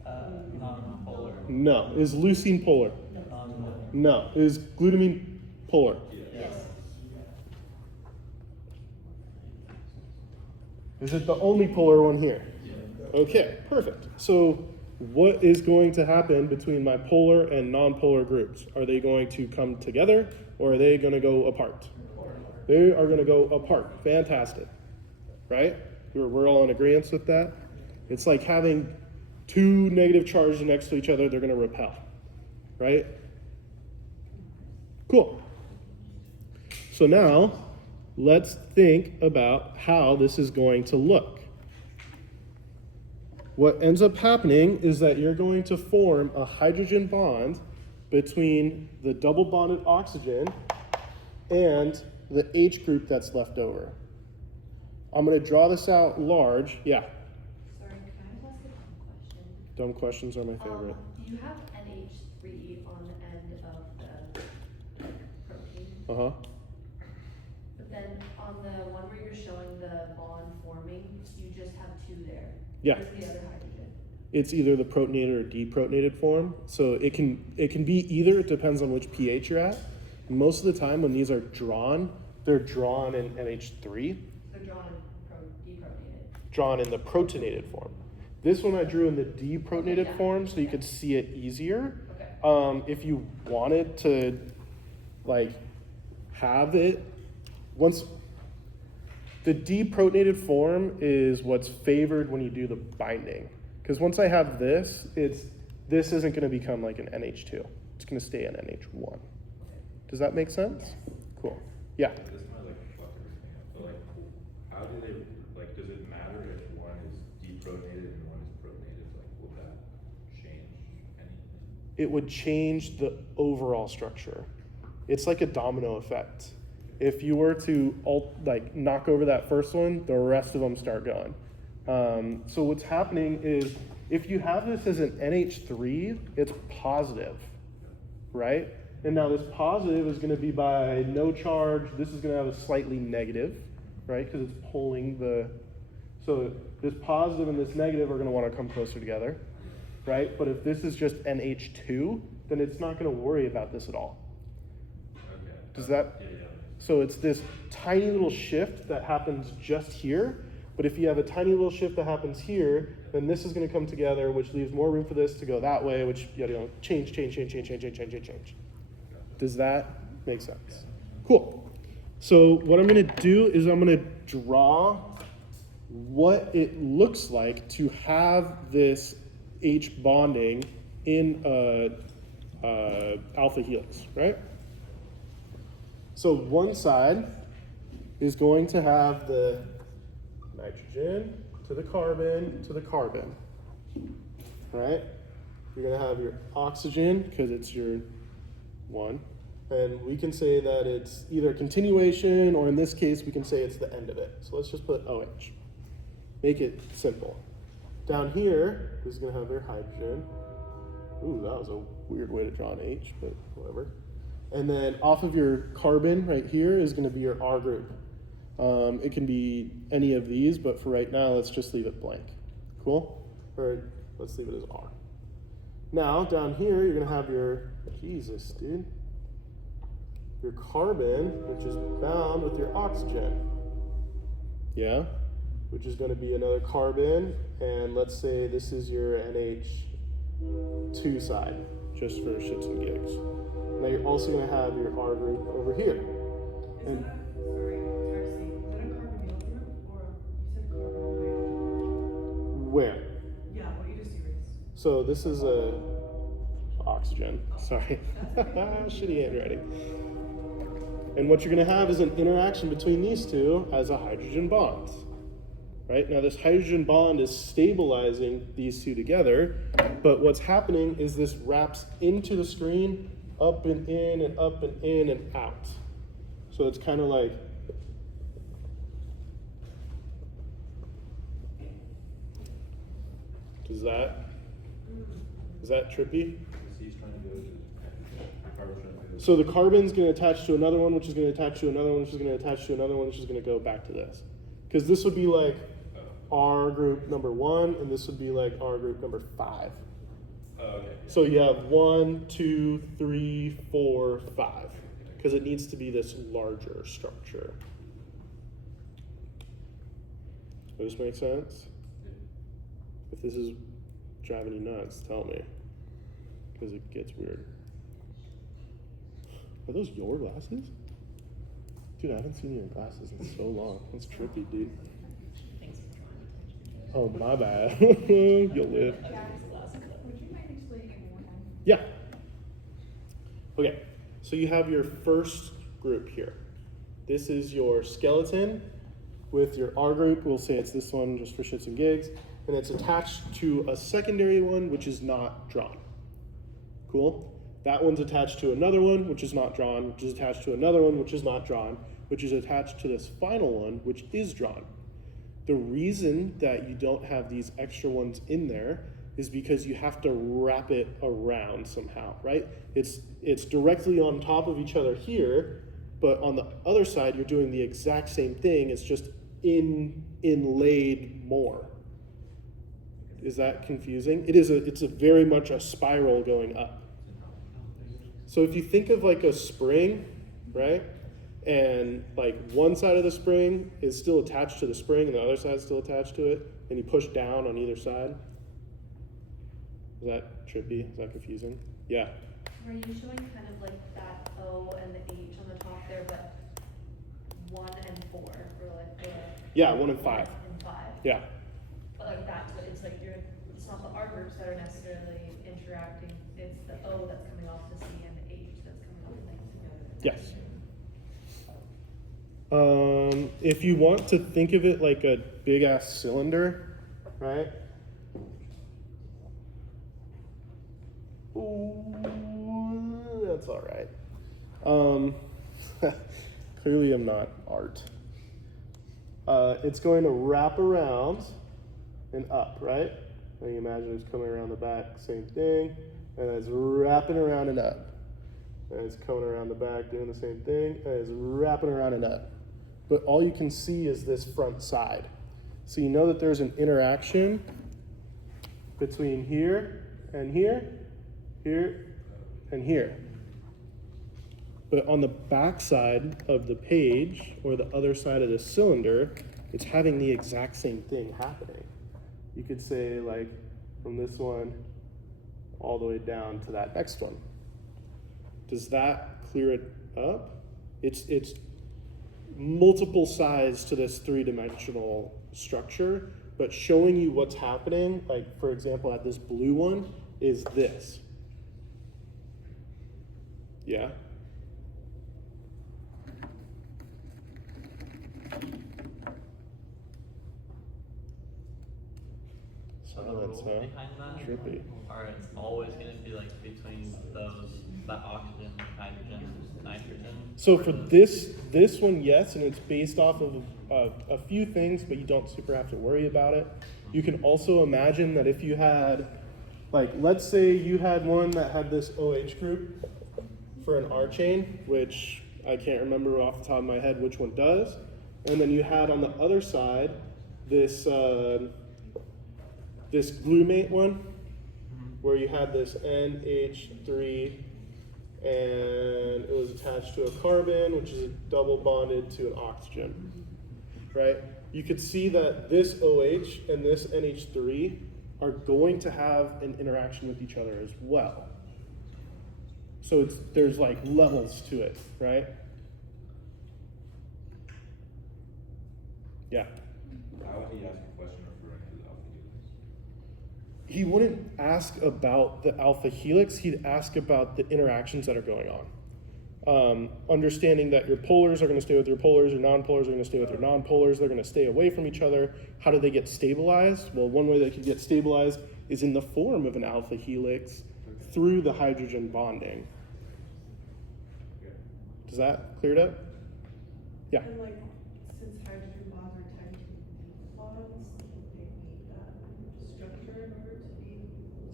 Non-polar. No. Is leucine polar? Non-polar. No. Is glutamine polar? Yes. Is it the only polar one here? Okay, perfect. So what is going to happen between my polar and non-polar groups? Are they going to come together or are they going to go apart? They are going to go apart. Fantastic. Right? We're all in agreement with that? It's like having 2 negative charges next to each other, they're going to repel. Right? Cool. So now, let's think about how this is going to look. What ends up happening is that you're going to form a hydrogen bond between the double bonded oxygen and the H group that's left over. I'm going to draw this out large. Yeah, Sorry, can I ask a question? dumb questions are my favorite. You have NH3 on the end of the protein, Uh-huh. but then on the one where you're showing the bond forming, you just have 2 there. Yeah. Where's the other hydrogen? It's either the protonated or deprotonated form. So it can be either. It depends on which pH you're at. Most of the time when these are drawn, they're drawn in NH3, They're drawn in deprotonated. drawn in the protonated form. This one I drew in the deprotonated Yeah. form so you could see it easier. Okay. If you wanted to like have it, once the deprotonated form is what's favored when you do the binding. Because once I have this, this isn't going to become like an NH2. It's going to stay an NH1. Does that make sense? Cool. Yeah. This might like fuck everything up, but like, how do they, like, does it matter if one is deprotonated and one is protonated? Like, will that change anything? It would change the overall structure. It's like a domino effect. If you were to knock over that first one, the rest of them start going. So what's happening is if you have this as an NH3, it's positive, right? And now this positive is going to be by no charge. This is going to have a slightly negative, right? Because it's pulling so this positive and this negative are going to want to come closer together, right? But if this is just NH2, then it's not going to worry about this at all. Okay. Does that? Yeah. So it's this tiny little shift that happens just here, but if you have a tiny little shift that happens here, then this is going to come together, which leaves more room for this to go that way, which, change. Does that make sense? Cool. So what I'm going to do is I'm going to draw what it looks like to have this H bonding in alpha helix, right? So one side is going to have the nitrogen to the carbon, right? You're going to have your oxygen because it's your 1. And we can say that it's either a continuation or in this case we can say it's the end of it. So let's just put OH. Make it simple. Down here is going to have your hydrogen. Ooh, that was a weird way to draw an H, but whatever. And then off of your carbon right here is going to be your R group. It can be any of these, but for right now, let's just leave it blank. Cool? Or let's leave it as R. Now, down here, you're going to have your, Jesus, dude. Your carbon, which is bound with your oxygen. Yeah? Which is going to be another carbon, and let's say this is your NH2 side, just for shits and gigs. Now you're also going to have your R group over here. And Sorry, Darcy, is that a carbonyl group or you said carbon where? Yeah, what you just erased. So this is a oxygen. Sorry. Shitty handwriting. And what you're going to have is an interaction between these two as a hydrogen bond. Right? Now this hydrogen bond is stabilizing these two together, but what's happening is this wraps into the screen, up and in and up and in and out. So it's kind of like, is that trippy? He's trying to go to carbon trying to go to- So the carbon's going to attach to another one, which is going to attach to another one, which is going to attach to another one, which is going to go back to this. Because this would be like R group number 1, and this would be like R group number 5. Oh, okay. So you have 1, 2, 3, 4, 5. Because it needs to be this larger structure. Does this make sense? If this is driving you nuts, tell me. Because it gets weird. Are those your glasses? Dude, I haven't seen you in glasses in so long. That's trippy, dude. Thanks for drawing attention to it. Oh, my bad. You'll live. Okay, these glasses up. Would you mind explaining it one more time? Yeah. Okay, so you have your first group here. This is your skeleton with your R group. We'll say it's this one just for shits and gigs. And it's attached to a secondary one, which is not drawn. Cool? That one's attached to another one, which is not drawn, which is attached to another one, which is not drawn, which is attached to this final one, which is drawn. The reason that you don't have these extra ones in there is because you have to wrap it around somehow, right? It's directly on top of each other here, but on the other side, you're doing the exact same thing. It's just inlaid more. Is that confusing? It's a very much a spiral going up. So if you think of like a spring, right? And like one side of the spring is still attached to the spring and the other side is still attached to it, and you push down on either side. Is that trippy? Is that confusing? Yeah. Are you showing kind of like that O and the H on the top there, but 1 and 4, or like the Yeah, 1 and 5. and 5? Yeah. But like that's what it's like it's not the R groups that are necessarily interacting, it's the O that's coming off the C and the H that's coming off the together. Yes. If you want to think of it like a big ass cylinder, right? Ooh, that's all right. Clearly I'm not art. It's going to wrap around and up, right? And you imagine it's coming around the back, same thing, and it's wrapping around and up. And it's coming around the back, doing the same thing, and it's wrapping around and up. But all you can see is this front side. So you know that there's an interaction between here and here, here and here. But on the back side of the page, or the other side of the cylinder, it's having the exact same thing happening. You could say like from this one all the way down to that next one. Does that clear it up? It's multiple sides to this 3-dimensional structure, but showing you what's happening, like for example at this blue one, is this. Yeah? So the Silence, rule huh? behind that, Trippy. or it's always gonna be like between those, that oxygen, hydrogen, nitrogen? So for this one, yes, and it's based off of a few things, but you don't super have to worry about it. You can also imagine that if you had, like, let's say you had one that had this OH group for an R chain, which I can't remember off the top of my head which one does, and then you had on the other side this this glutamate one, where you had this NH3 and it was attached to a carbon, which is double bonded to an oxygen, right? You could see that this OH and this NH3 are going to have an interaction with each other as well. So there's like levels to it, right? Yeah. How would he ask a question referring to the alpha helix? He wouldn't ask about the alpha helix, he'd ask about the interactions that are going on. Understanding that your polars are going to stay with your polars, your nonpolars are going to stay with your nonpolars, they're going to stay away from each other. How do they get stabilized? Well, one way they could get stabilized is in the form of an alpha helix through the hydrogen bonding. Does that clear it up? Yeah. And like, since hydrogen bonds are tied to weak bonds, they need that structure in order to be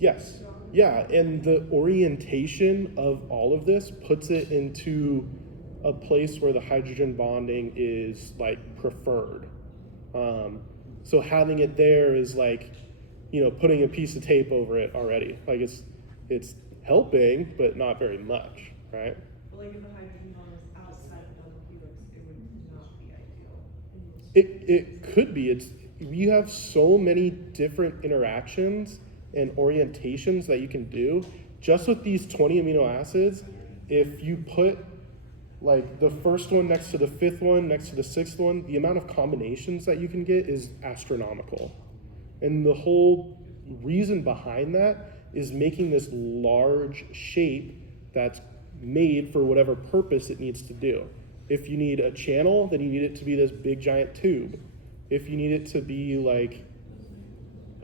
Yes. strong. Yeah, and the orientation of all of this puts it into a place where the hydrogen bonding is like preferred. So having it there is like, you know, putting a piece of tape over it already. Like it's helping, but not very much, right? But like if the hydrogen bond was outside the double helix, it would not be ideal. It could be. You have so many different interactions and orientations that you can do. Just with these 20 amino acids, if you put like the first one next to the fifth one, next to the sixth one, the amount of combinations that you can get is astronomical. And the whole reason behind that is making this large shape that's made for whatever purpose it needs to do. If you need a channel, then you need it to be this big giant tube. If you need it to be like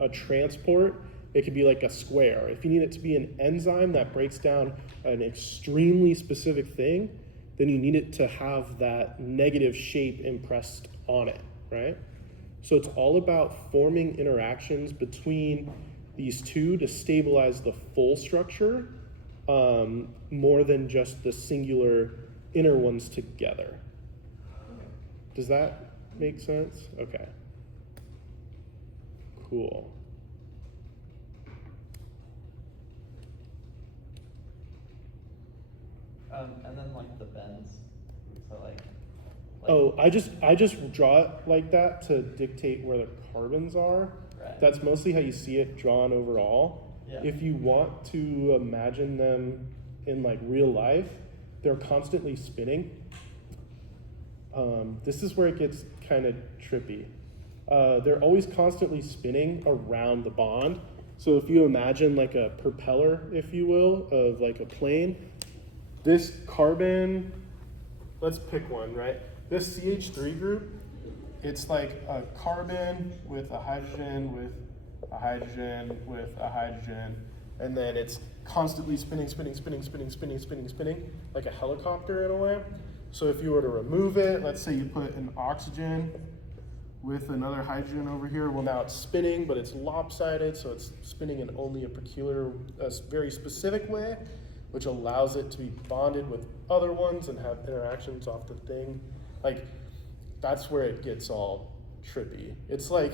a transport, it could be like a square. If you need it to be an enzyme that breaks down an extremely specific thing, then you need it to have that negative shape impressed on it, right? So it's all about forming interactions between these two to stabilize the full structure, more than just the singular inner ones together. Does that make sense? Okay. Cool. And then like the bends, so like. Oh, I just draw it like that to dictate where the carbons are. Right. That's mostly how you see it drawn overall. Yeah. If you want to imagine them in like real life, they're constantly spinning. This is where it gets kind of trippy. They're always constantly spinning around the bond. So if you imagine like a propeller, if you will, of like a plane, this carbon, let's pick one, right? This CH3 group, it's like a carbon with a hydrogen, with a hydrogen, with a hydrogen, and then it's constantly spinning, like a helicopter in a way. So if you were to remove it, let's say you put an oxygen with another hydrogen over here, well now it's spinning, but it's lopsided, so it's spinning in only a very specific way, which allows it to be bonded with other ones and have interactions off the thing. Like, that's where it gets all trippy. It's like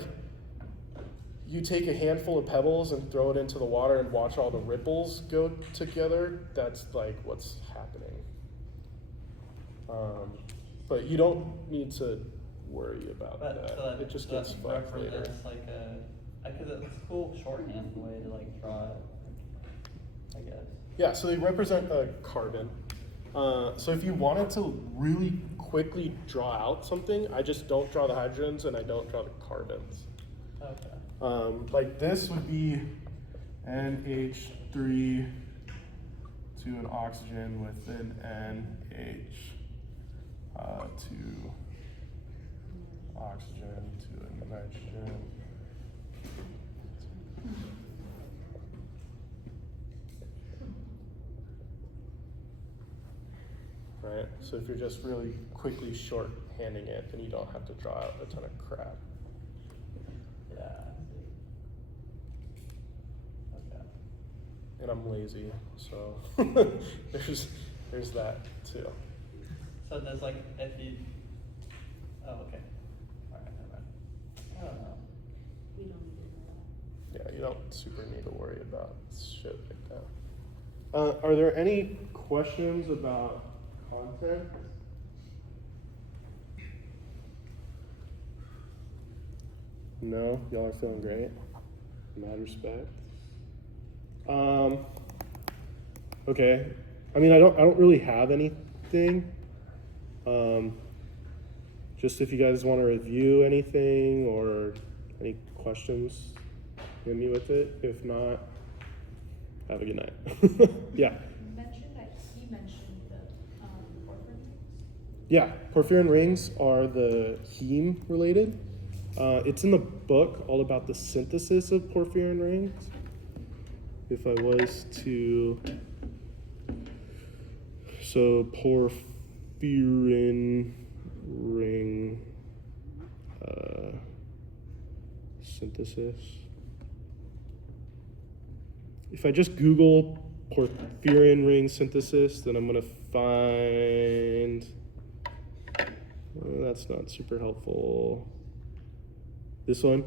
you take a handful of pebbles and throw it into the water and watch all the ripples go together. That's like what's happening. But you don't need to worry about that. It just gets fucked later. It's like because it's a cool shorthand way to like draw it, I guess. Yeah, so they represent a carbon. So if you wanted to really quickly draw out something, I just don't draw the hydrogens and I don't draw the carbons. Okay. Like this would be NH3 to an oxygen with an NH to oxygen to a nitrogen. Right? So if you're just really quickly short-handing it, then you don't have to draw out a ton of crap. Yeah. Okay. And I'm lazy, so there's that too. So there's like if you. Oh, okay. Alright, never mind. I don't know. We don't need to know that. Yeah, you don't super need to worry about shit like that. Are there any questions about content? No, y'all are feeling great. Mad respect. Okay. I mean, I don't really have anything. Just if you guys want to review anything or any questions, hit me with it. If not, have a good night. Yeah. He mentioned the Yeah, porphyrin rings are the heme related. It's in the book all about the synthesis of porphyrin rings. If I was to, so porphyrin ring synthesis. If I just Google porphyrin ring synthesis, then I'm gonna find, that's not super helpful. This one,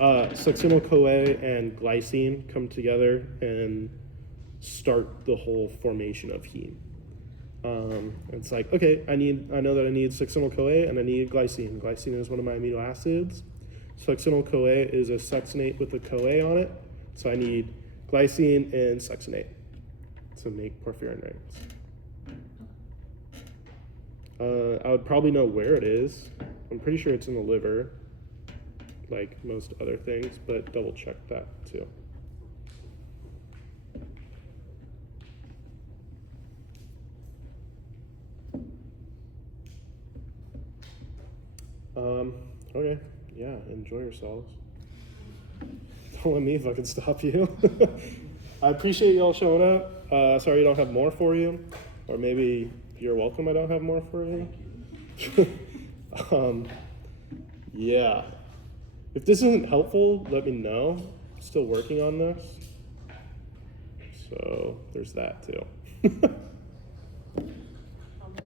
succinyl-CoA and glycine come together and start the whole formation of heme. It's like, okay, I know that I need succinyl-CoA and I need glycine. Glycine is one of my amino acids. Succinyl-CoA is a succinate with a CoA on it, so I need glycine and succinate to make porphyrin rings. I would probably know where it is. I'm pretty sure it's in the liver, like most other things, but double check that too. Okay, yeah, enjoy yourselves. Don't let me fucking stop you. I appreciate y'all showing up. Sorry I don't have more for you, or maybe you're welcome I don't have more for you. Yeah. If this isn't helpful, let me know. I'm still working on this. So there's that too.